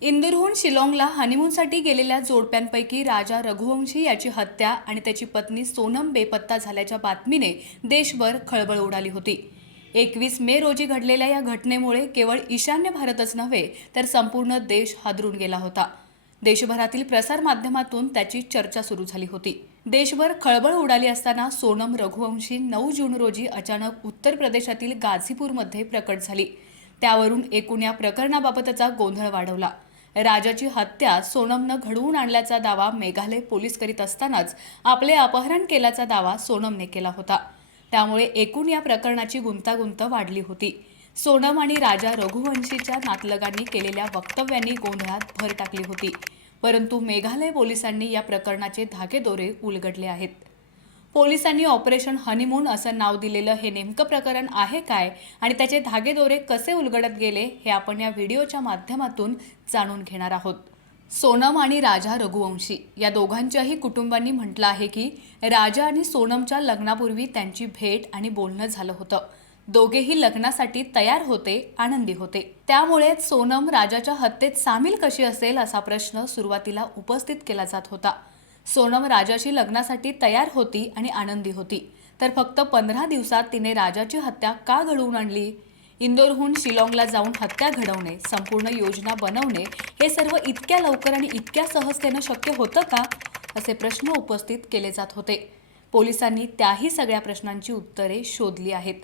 इंदूरहून शिलाँगला हनीमूनसाठी गेलेल्या जोडप्यांपैकी राजा रघुवंशी याची हत्या आणि त्याची पत्नी सोनम बेपत्ता झाल्याच्या बातमीने देशभर खळबळ उडाली होती. एकवीस मे रोजी घडलेल्या या घटनेमुळे केवळ ईशान्य भारतच नव्हे तर संपूर्ण देश हादरून गेला होता. देशभरातील प्रसारमाध्यमातून त्याची चर्चा सुरू झाली होती. देशभर खळबळ उडाली असताना सोनम रघुवंशी नऊ जून रोजी अचानक उत्तर प्रदेशातील गाझीपूरमध्ये प्रकट झाली. त्यावरून एकूण या प्रकरणाबाबतचा गोंधळ वाढवला. राजाची हत्या सोनमनं घडवून आणल्याचा दावा मेघालय पोलीस करीत असतानाच आपले अपहरण केल्याचा दावा सोनमने केला होता. त्यामुळे एकूण या प्रकरणाची गुंतागुंत वाढली होती. सोनम आणि राजा रघुवंशीच्या नातलगांनी केलेल्या वक्तव्यांनी गोंधळात भर टाकली होती. परंतु मेघालय पोलिसांनी या प्रकरणाचे धागेदोरे उलगडले आहेत. पोलिसांनी ऑपरेशन हनीमून असं नाव दिलेलं हे नेमकं प्रकरण आहे काय? आणि त्याचे धागेदोरे कसे उलगडत गेले हे आपण या व्हिडिओच्या माध्यमातून जाणून घेणार आहोत. सोनम आणि राजा रघुवंशी या दोघांच्याही कुटुंबांनी म्हटलं आहे की राजा आणि सोनमच्या लग्नापूर्वी त्यांची भेट आणि बोलणं झालं होतं. दोघेही लग्नासाठी तयार होते आनंदी होते. त्यामुळेच सोनम राजाच्या हत्येत सामील कशी असेल असा प्रश्न सुरुवातीला उपस्थित केला जात होता. सोनम राजाशी लग्नासाठी तयार होती आणि आनंदी होती. तर फक्त पंधरा दिवसात तिने राजाची हत्या का घडवून आणली? इंदोरहून शिलाँगला जाऊन हत्या घडवणे संपूर्ण योजना बनवणे हे सर्व इतक्या लवकर आणि इतक्या सहजतेनं शक्य होतं का? असे प्रश्न उपस्थित केले जात होते. पोलिसांनी त्याही सगळ्या प्रश्नांची उत्तरे शोधली आहेत.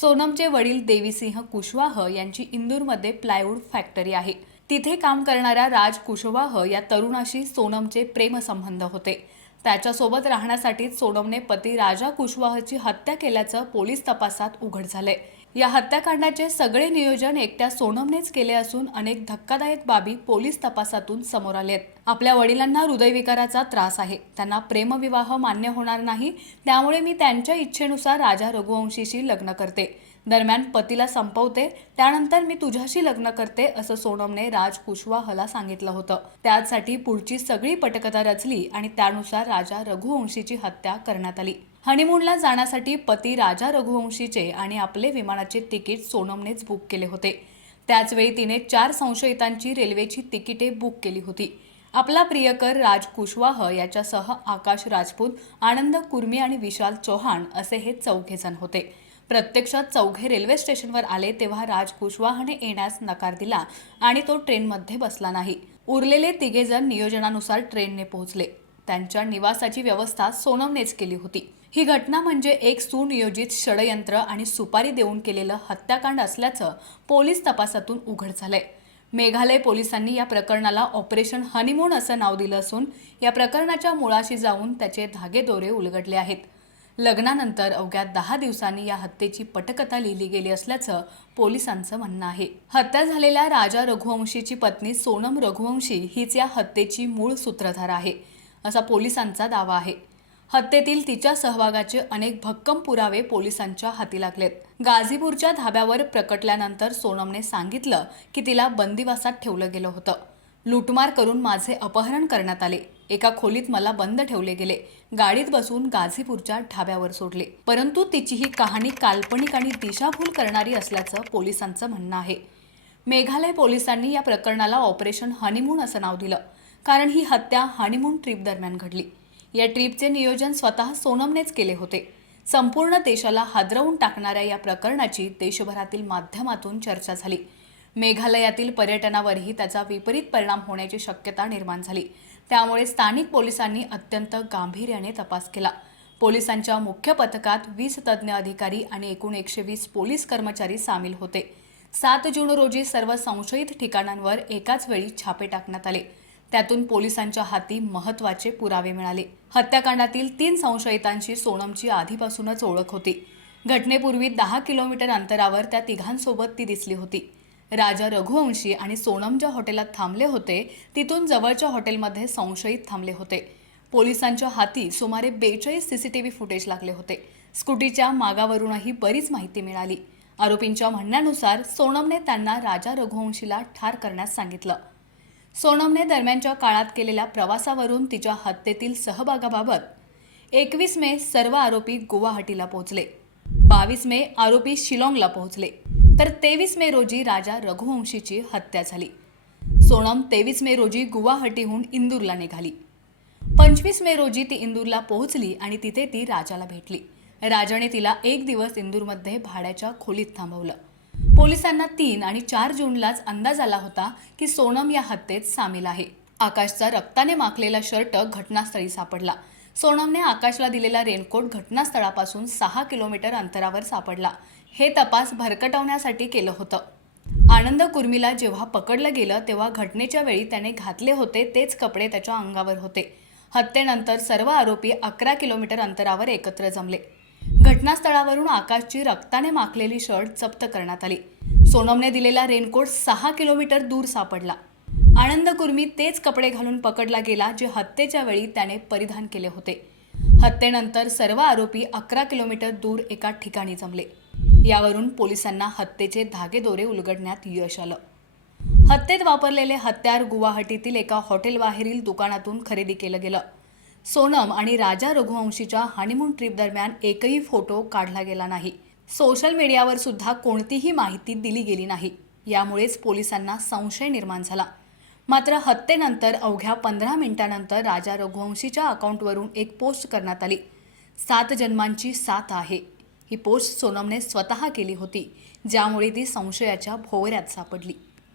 सोनमचे वडील देवीसिंह कुशवाह यांची इंदूरमध्ये प्लायवूड फॅक्टरी आहे. तिथे काम करणाऱ्या राज कुशवाह या तरुणाशी सोनमचे प्रेमसंबंध होते. त्याच्यासोबत राहण्यासाठी सोनमने पती राजा कुशवाहची हत्या केल्याचं पोलीस तपासात उघड झालंय या हत्याकांडाचे सगळे नियोजन एकट्या सोनमनेच केले असून अनेक धक्कादायक बाबी पोलीस तपासातून समोर आलेत. आपल्या वडिलांना हृदयविकाराचा त्रास आहे. त्यांना प्रेमविवाह मान्य होणार नाही. त्यामुळे मी त्यांच्या इच्छेनुसार राजा रघुवंशीशी लग्न करते. दरम्यान पतीला संपवते त्यानंतर मी तुझ्याशी लग्न करते असं सोनमने राज कुशवाहला सांगितलं होतं. त्यासाठी पुढची सगळी पटकथा रचली आणि त्यानुसार राजा रघुवंशीची हत्या करण्यात आली. हनीमूनला जाण्यासाठी पती राजा रघुवंशीचे आणि आपले विमानाचे तिकीट सोनमनेच बुक केले होते. त्याचवेळी तिने चार संशयितांची रेल्वेची तिकिटे बुक केली होती. आपला प्रियकर राज कुशवाह याच्यासह आकाश राजपूत आनंद कुर्मी आणि विशाल चौहान असे हे चौघे जण होते. प्रत्यक्षात चौघे रेल्वे स्टेशनवर आले तेव्हा राज कुशवाहने येण्यास नकार दिला आणि तो ट्रेनमध्ये बसला नाही. उरलेले तिघे जण नियोजनानुसार ट्रेनने पोहोचले. त्यांच्या निवासाची व्यवस्था सोनमनेच केली होती. ही घटना म्हणजे एक सुनियोजित षडयंत्र आणि सुपारी देऊन केलेलं हत्याकांड असल्याचं पोलीस तपासातून उघड झालंय. मेघालय पोलिसांनी या प्रकरणाला ऑपरेशन हनीमून असं नाव दिलं असून या प्रकरणाच्या मुळाशी जाऊन त्याचे धागेदोरे उलगडले आहेत. लग्नानंतर अवघ्या दहा दिवसांनी या हत्येची पटकथा लिहिली गेली असल्याचं पोलिसांचं म्हणणं आहे. हत्या झालेल्या राजा रघुवंशीची पत्नी सोनम रघुवंशी हीच या हत्येची मूळ सूत्रधार आहे असा पोलिसांचा दावा आहे. हत्येतील तिच्या सहभागाचे अनेक भक्कम पुरावे पोलिसांच्या हाती लागलेत. गाझीपूरच्या धाब्यावर प्रकटल्यानंतर सोनमने सांगितलं की तिला बंदिवासात ठेवलं गेलं होतं. लुटमार करून माझे अपहरण करण्यात आले. एका खोलीत मला बंद ठेवले गेले. गाडीत बसून गाझीपूरच्या ढाब्यावर सोडले. परंतु तिची ही कहाणी काल्पनिक आणि दिशाभूल करणारी असल्याचं पोलिसांचं म्हणणं आहे. मेघालय पोलिसांनी या प्रकरणाला ऑपरेशन हनीमून असं नाव दिलं कारण ही हत्या हनीमून ट्रीप दरम्यान घडली. या ट्रिपचे नियोजन स्वतः सोनमनेच केले होते. संपूर्ण देशाला हादरवून टाकणाऱ्या या प्रकरणाची देशभरातील माध्यमातून चर्चा झाली. मेघालयातील पर्यटनावरही त्याचा विपरीत परिणाम होण्याची शक्यता निर्माण झाली. त्यामुळे स्थानिक पोलिसांनी अत्यंत गांभीर्याने तपास केला. पोलिसांच्या मुख्य पथकात वीस तज्ज्ञ अधिकारी आणि एकूण एकशे वीस पोलीस कर्मचारी सामील होते. सात जून रोजी सर्व संशयित ठिकाणांवर एकाच वेळी छापे टाकण्यात आले. त्यातून पोलिसांच्या हाती महत्त्वाचे पुरावे मिळाले. हत्याकांडातील तीन संशयितांची सोनमची आधीपासूनच ओळख होती. घटनेपूर्वी दहा किलोमीटर अंतरावर त्या तिघांसोबत ती दिसली होती. राजा रघुवंशी आणि सोनम ज्या हॉटेलात थांबले होते तिथून जवळच्या हॉटेलमध्ये संशयित थांबले होते. पोलिसांच्या हाती सुमारे बेचाळीस सीसीटीव्ही फुटेज लागले होते. स्कूटीच्या मागावरूनही बरीच माहिती मिळाली. आरोपींच्या म्हणण्यानुसार सोनमने त्यांना राजा रघुवंशीला ठार करण्यास सांगितलं. सोनमने दरम्यानच्या काळात केलेल्या प्रवासावरून तिच्या हत्येतील सहभागाबाबत एकवीस मे सर्व आरोपी गुवाहाटीला पोहोचले. बावीस मे आरोपी शिलाँगला पोहोचले. तर तेवीस मे रोजी राजा रघुवंशीची हत्या झाली. सोनम तेवीस मे रोजी गुवाहाटीहून इंदूरला निघाली. पंचवीस मे रोजी ती इंदूरला पोहोचली आणि तिथे ती राजाला भेटली. राजाने तिला एक दिवस इंदूरमध्ये भाड्याच्या खोलीत थांबवलं. पोलिसांना तीन आणि चार जूनलाच अंदाज आला होता की सोनम या हत्येत सामील आहे. आकाशचा रक्ताने माखलेला शर्ट घटनास्थळी सापडला. सोनमने आकाशला दिलेला रेनकोट घटनास्थळापासून सहा किलोमीटर अंतरावर सापडला. हे तपास भरकटवण्यासाठी केलं होतं. आनंद कुर्मीला जेव्हा पकडलं गेलं तेव्हा घटनेच्या वेळी त्याने घातले होते तेच कपडे त्याच्या अंगावर होते. हत्येनंतर सर्व आरोपी अकरा किलोमीटर अंतरावर एकत्र जमले. घटनास्थळावरून आकाशची रक्ताने माखलेली शर्ट जप्त करण्यात आली. सोनमने दिलेला रेनकोट सहा किलोमीटर दूर सापडला. आनंद कुर्मी तेच कपडे घालून पकडला गेला जे हत्येच्या वेळी त्याने परिधान केले होते. हत्येनंतर सर्व आरोपी अकरा किलोमीटर दूर एका ठिकाणी जमले. यावरून पोलिसांना हत्येचे धागेदोरे उलगडण्यात यश आलं. हत्येत वापरलेले हत्यार गुवाहाटीतील एका हॉटेलबाहेरील दुकानातून खरेदी केलं गेलं. सोनम आणि राजा रघुवंशीच्या हनीमून ट्रिप दरम्यान एकही फोटो काढला गेला नाही. सोशल मीडियावर सुद्धा कोणतीही माहिती दिली गेली नाही. यामुळेच पोलिसांना संशय निर्माण झाला. मात्र हत्येनंतर अवघ्या पंधरा मिनिटानंतर राजा रघुवंशीच्या अकाउंटवरून एक पोस्ट करण्यात आली. सात जन्मांची साथ आहे. ही पोस्ट सोनमने स्वतः केली होती ज्यामुळे ती संशयाच्या भोवऱ्यात सापडली.